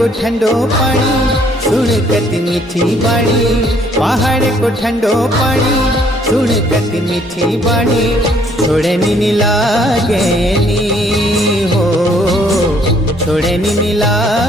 को ठंडो पानी सुन कति मीठी बाणी, पहाड़ को ठंडो पानी सुन कति मीठी बाणी। छोड़े नी लागे नी हो, छोड़े नी लागे